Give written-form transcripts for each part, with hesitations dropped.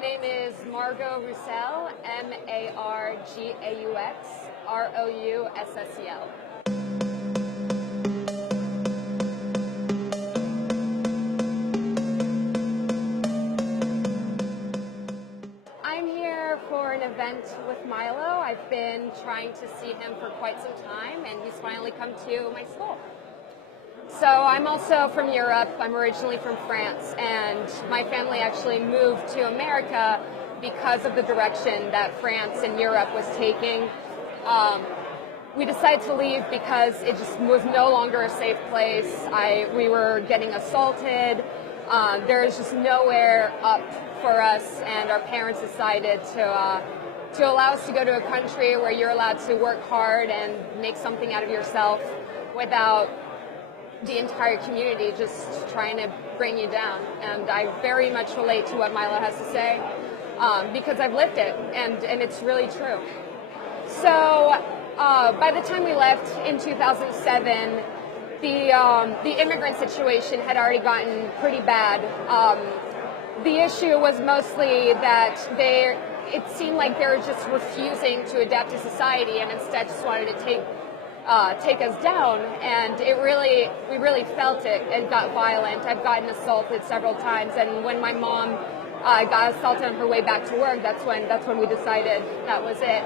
name is Margot Roussel, Margaux Roussel. I'm here for an event with Milo. I've been trying to see him for quite some time, and he's finally come to my school. So I'm also from Europe. I'm originally from France, and my family actually moved to America because of the direction that France and Europe was taking. We decided to leave because it just was no longer a safe place. We were getting assaulted. There was just nowhere up for us, and our parents decided to allow us to go to a country where you're allowed to work hard and make something out of yourself without the entire community just trying to bring you down. And I very much relate to what Milo has to say because I've lived it, and it's really true. So by the time we left in 2007, the immigrant situation had already gotten pretty bad. The issue was mostly that it seemed like they were just refusing to adapt to society and instead just wanted to take us down, and we really felt it. It got violent. I've gotten assaulted several times, and when my mom got assaulted on her way back to work, that's when we decided that was it.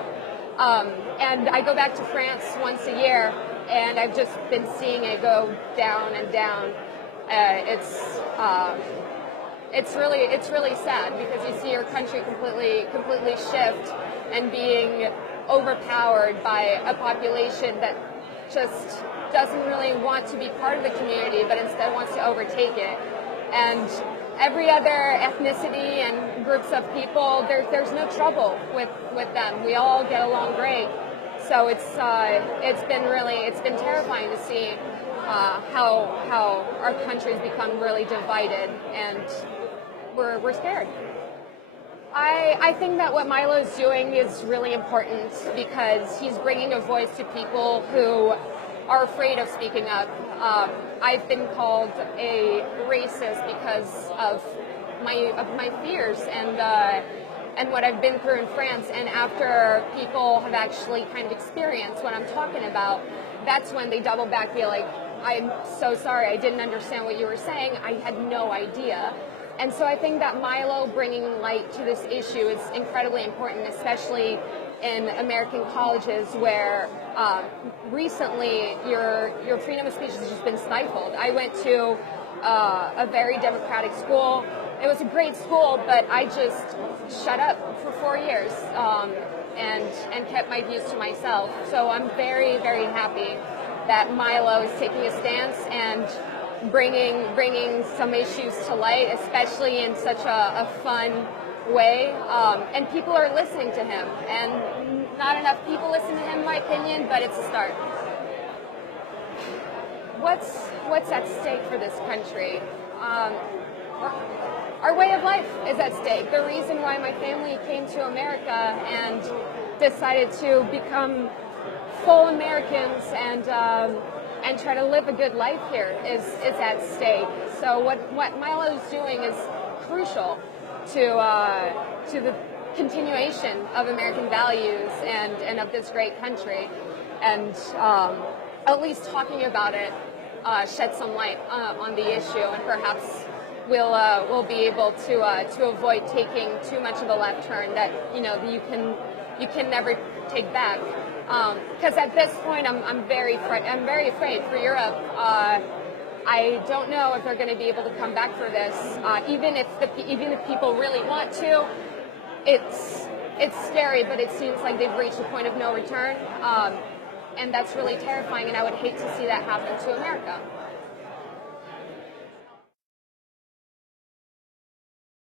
And I go back to France once a year, and I've just been seeing it go down and down. It's really sad because you see your country completely shift and being overpowered by a population that just doesn't really want to be part of the community, but instead wants to overtake it. And every other ethnicity and groups of people, there's no trouble with them. We all get along great. So it's been terrifying to see how our country's become really divided, and we're scared. I think that what Milo is doing is really important because he's bringing a voice to people who are afraid of speaking up. I've been called a racist because of my fears and what I've been through in France. And after people have actually kind of experienced what I'm talking about, that's when they double back, be like, "I'm so sorry, I didn't understand what you were saying. I had no idea." And so I think that Milo bringing light to this issue is incredibly important, especially in American colleges where recently your freedom of speech has just been stifled. I went to a very democratic school. It was a great school, but I just shut up for 4 years and kept my views to myself. So I'm very, very happy that Milo is taking a stance and bringing some issues to light, especially in such a fun way, and people are listening to him, and not enough people listen to him, in my opinion, but it's a start. What's at stake for this country? Our way of life is at stake. The reason why my family came to America and decided to become full Americans and try to live a good life here is at stake. So what Milo is doing is crucial to the continuation of American values and of this great country. And at least talking about it shed some light on the issue, and perhaps we'll be able to avoid taking too much of a left turn that you can never take back. Because at this point, I'm very afraid for Europe. I don't know if they're going to be able to come back for this. Even if people really want to, it's scary. But it seems like they've reached a point of no return, and that's really terrifying. And I would hate to see that happen to America.